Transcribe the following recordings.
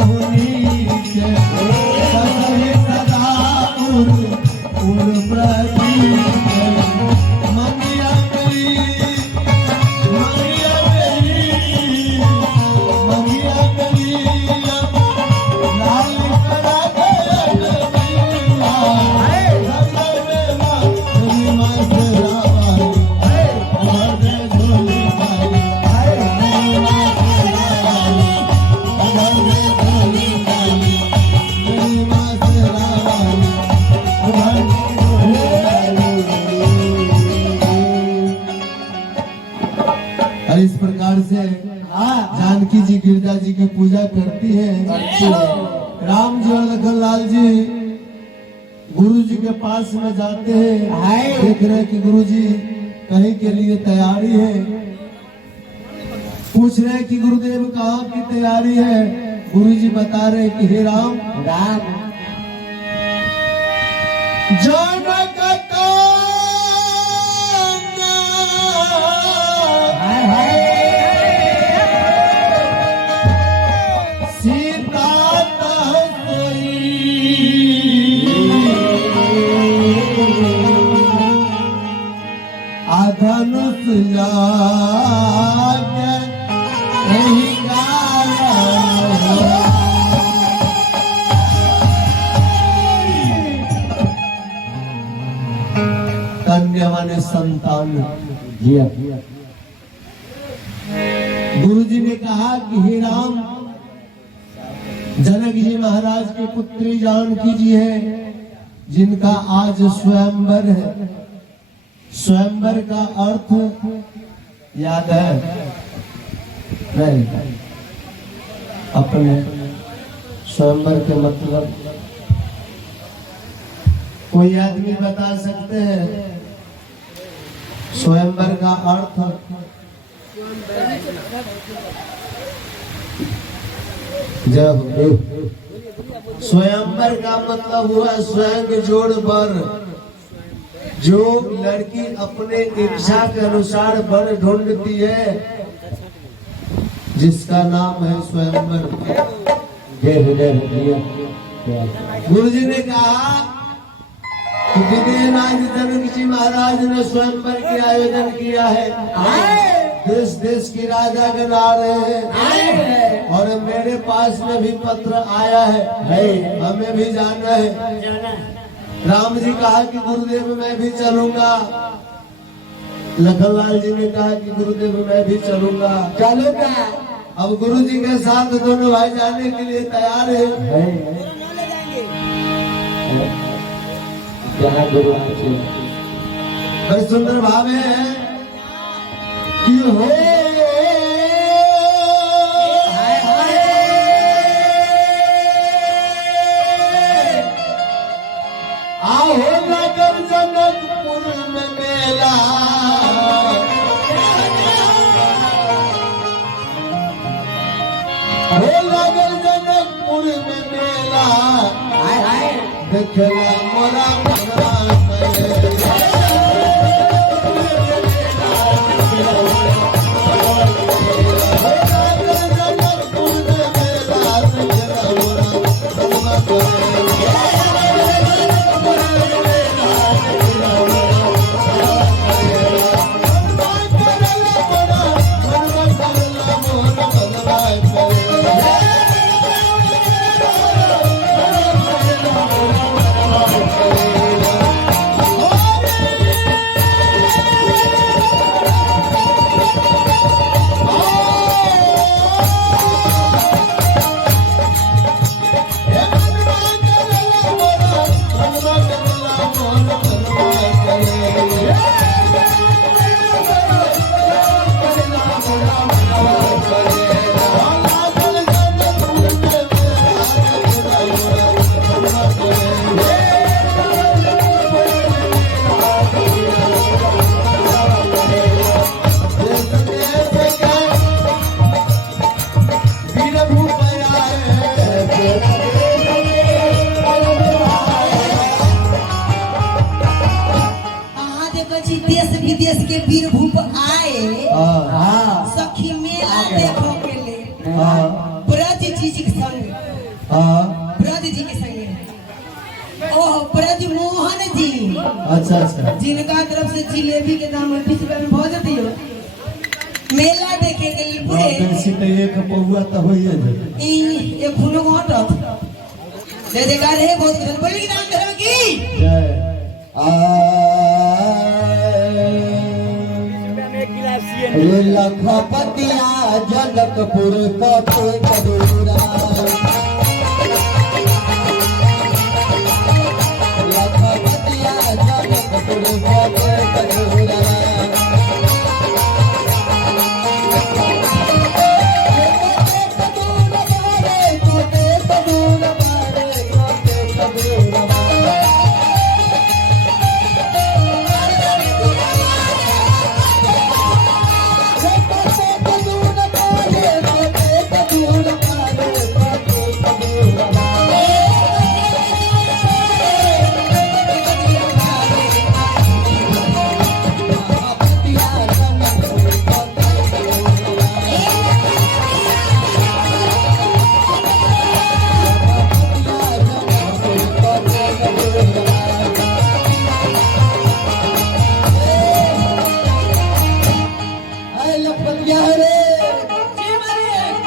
बहुनी के ससुर सदा उर प्रतीक मंगिया गई मंगिया गई मंगिया गई लाल करा इस प्रकार से जानकी जी गिरजा जी की पूजा करती है। राम जी और लखनलाल जी गुरु जी के पास में जाते हैं, देख रहे कि गुरु जी कहीं के लिए तैयारी है। पूछ रहे कि गुरुदेव कहाँ की तैयारी है। गुरु जी बता रहे कि हे राम धनुष लागे नहीं कन्या माने संतान। गुरु जी ने कहा कि हे राम जनक जी महाराज की पुत्री जानकी जी है, जिनका आज स्वयंवर है। स्वयंवर का अर्थ याद है? नहीं, अपने स्वयंवर के मतलब कोई आदमी बता सकते हैं? स्वयंवर का अर्थ स्वयंवर का मतलब हुआ स्वयं जोड़ वर। जो लड़की अपने इच्छा के अनुसार वर ढूंढती है, जिसका नाम है स्वयंवर। गुरु जी ने कहा कि विजयराज जनक जी महाराज ने स्वयंवर के आयोजन किया है। देश देश की राजा गण आ रहे हैं और मेरे पास में भी पत्र आया है, हमें भी जाना है। राम जी कहा कि गुरुदेव मैं भी चलूंगा। लखनलाल जी ने कहा कि गुरुदेव मैं भी चलूंगा। चलूंगा। अब गुरु जी के साथ दोनों भाई जाने के लिए तैयार है। बड़े सुंदर भाव है कि हो जनकपुर में मेला, लगल जनकपुर में मेला, देखला मोरा विदेश के वीर भूप आए सखी मेला देखो के लिए ब्रज जी के संग हाँ ब्रज जी के संगे ओह ब्रज मोहन जी अच्छा अच्छा जिनका तरफ से जिलेबी के दाम पिछले में बहुत जाती हो मेला देखे के लिए पूरे बेसी तो एक पौआ तो होइए जाए ये फूलों को हटत दे देगा रे बहुत कुछ बोली नाम धर्म की जय ये लखपतिया जनकपुर कपे कदूरा लखपतिया जनकपुर कपे कदूरा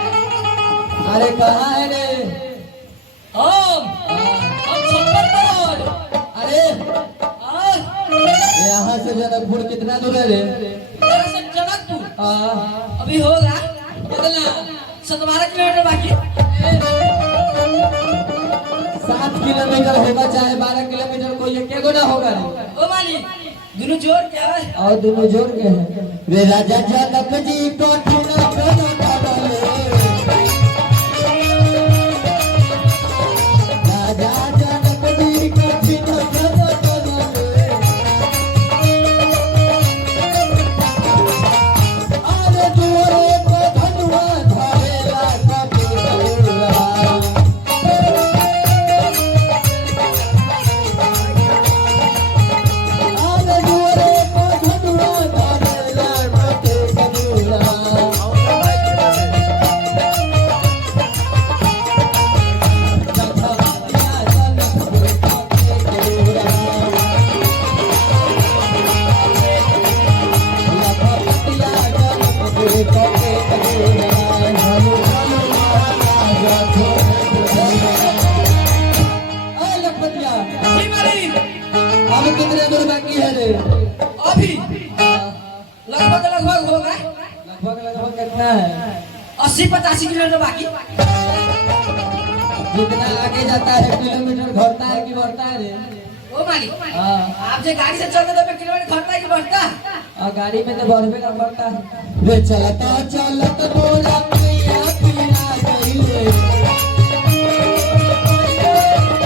अरे कहाँ है रे अरे यहाँ से जनकपुर कितना दूर है रे जनकपुर हाँ अभी होगा कितना 17 किलोमीटर बाकी 7 किलोमीटर होगा चाहे 12 किलोमीटर कोई एक ना होगा रे ओ माली दोनों जोड़ क्या है और दोनों जोड़ के हैं रे राजा जनक जी को ठुना ठुना ठुना राजा जनक जी को ठुना ठुना ठुना अरे दुआरे को धनुआ धरेला कपूरा अभी कितने दूर बाकी है रे अभी लगभग होगा लगभग कितना है 80-85 किलोमीटर बाकी जितना आगे जाता है किलोमीटर घटता है कि बढ़ता है रे ओ मालिक हाँ आप जो गाड़ी से चलते तो किलोमीटर घटता है कि बढ़ता और गाड़ी में तो बढ़वे का बढ़ता है वे चलता चलत बोला पिया पिया गईले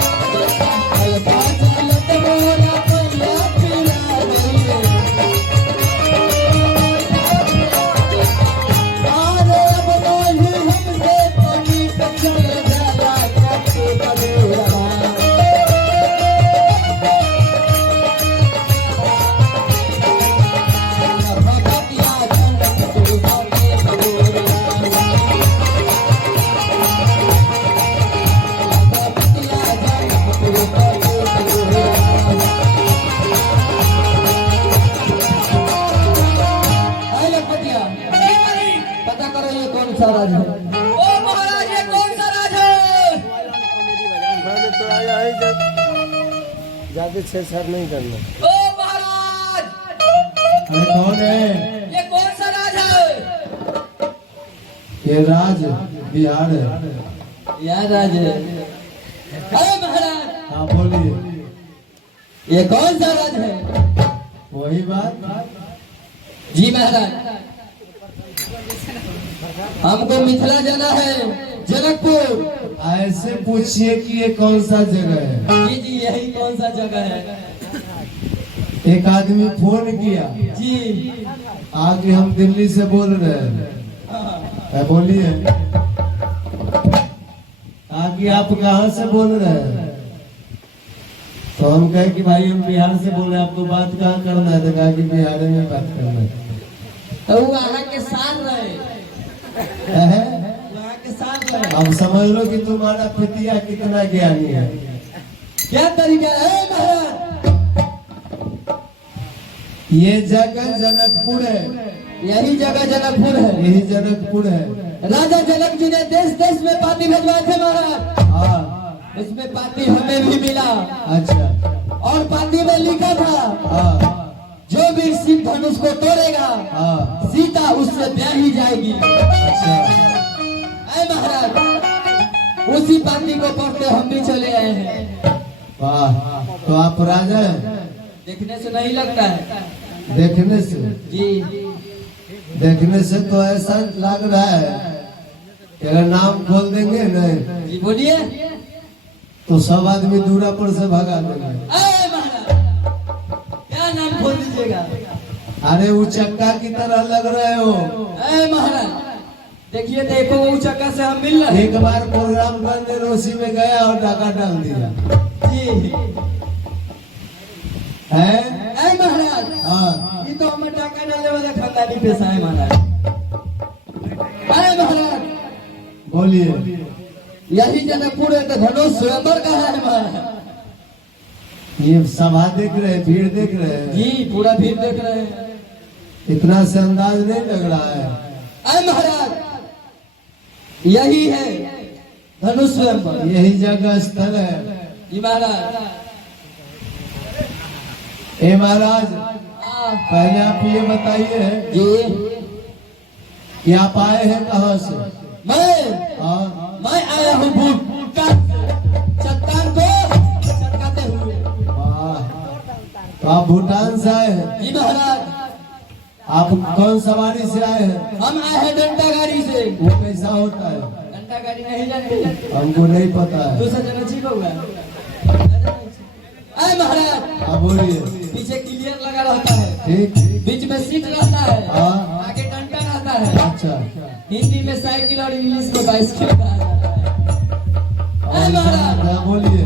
चलता चलत बोला पिया पिया गईले अरे अब नहीं हमसे कमी चल जाला कटे कबूरा पता करो ये कौन सा राज है ओ महाराज ये कौन सा राज है मैंने तो आया है जब ज्यादा छेड़छाड़ नहीं करना। ओ महाराज अरे कौन है ये कौन सा राज है ये राज बिहार है यह राज है अरे महाराज हाँ बोलिए ये कौन सा राज है वही बात जी महाराज हमको मिथिला जाना है जनकपुर ऐसे पूछिए कि ये कौन सा जगह है जी जी यही कौन सा जगह है एक आदमी फोन किया जी आगे हम दिल्ली से बोल रहे हैं बोलिए आगे आप कहाँ से बोल रहे हैं तो हम कहे कि भाई हम बिहार से बोल रहे हैं आपको बात कहाँ करना है तो कहा कि बिहार में बात करना है तो वहाँ के साथ रहे हैं? वहाँ के साथ अब समझ लो कि तुम्हारा पितिया कितना ज्ञानी है। क्या तरीका है महाराज? ये जगह जनकपुर है, यही जगह जनकपुर है। यही जनकपुर है। राजा जनक जी ने देश देश में पाती भिजवाए थे महाराज। हाँ उसमें पाती हमें भी मिला अच्छा। और पाती में लिखा था हाँ जो भी शिव धनुष को तोड़ेगा हाँ सीता उससे ब्याही जाएगी। अच्छा। ऐ महाराज उसी पाती को पढ़ते हम भी चले आए हैं। वाह, तो आप राजा हैं? देखने से नहीं लगता है देखने से, जी। देखने से तो ऐसा लग रहा है कि अगर नाम खोल देंगे नहीं जी बोलिए। तो सब आदमी दूरा पर से भगा देंगे। ऐ महाराज क्या नाम खोल दीजिएगा? अरे वो चक्का की तरह लग रहे हो। ऐ महाराज देखिए देखो चक्का से हम मिल रहे एक बार प्रोग्राम करने रोसी में गया और डाका डाल दिया जी। है। ऐ महाराज हाँ ये तो हमें डाका डालने वाला खानदानी पेशा है महाराज। ऐ महाराज बोलिए। यही जनकपुर है तो धनुष स्वयंवर कहाँ है महाराज? ये सभा देख रहे हैं, भीड़ देख रहे हैं, जी पूरा भीड़ देख रहे हैं। इतना से अंदाज नहीं लग रहा है। ऐ महाराज यही है धनुष स्वयंवर। यही जगह स्थल है। जी महाराज। ए महाराज आ, पहले आप ये बताइए जी कि आप आए हैं कहाँ से? मैं आया हूँ भूटान चट्टान को चटकाते हुए। वाह, तो आप भूटान से आए हैं? जी महाराज आप कौन सवारी से आए हैं? हम आए हैं डंडा गाड़ी से। वो कैसा होता है? डंडा गाड़ी नहीं जानते? हमको नहीं पता है। दूसरा जना ठीक होगा। ऐ महाराज आप बोलिए। पीछे क्लियर लगा रहता है, ठीक। बीच में सीट रहता है, हाँ। आगे डंडा रहता है। अच्छा। हिंदी में साइकिल और इंग्लिश में बाइसिकल कहा जाता है। ऐ महाराज क्या बोलिए?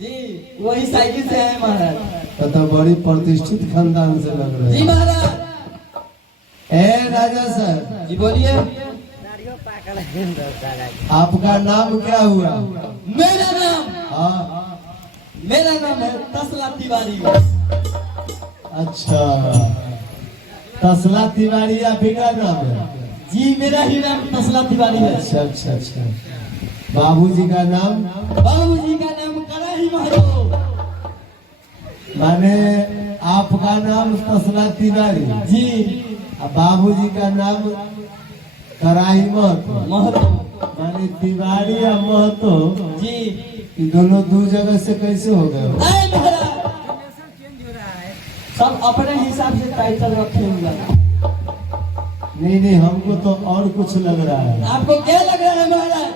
जी वही साइकिल से आए महाराज। तो बड़ी प्रतिष्ठित खानदान से लग रहे जी हैं। महाराज। ए राजा सर, जी बोलिए। आपका नाम क्या हुआ? मेरा नाम हाँ मेरा नाम है तसला तिवारी। अच्छा, तसला तिवारी आप ही का नाम है? जी मेरा ही नाम तसला तिवारी है। अच्छा अच्छा अच्छा। बाबूजी का नाम? बाबूजी का नाम कराही महतो। माने आपका नाम तसला तिवारी जी और बाबूजी का नाम कराही महतो। महतो माने तिवारी या महतो जी। ये दोनों दो जगह से कैसे हो गए? ऐ महाराज सब अपने हिसाब से टाइटल रखे हुए हैं। नहीं नहीं, हमको तो और कुछ लग रहा है। आपको क्या लग रहा है महाराज?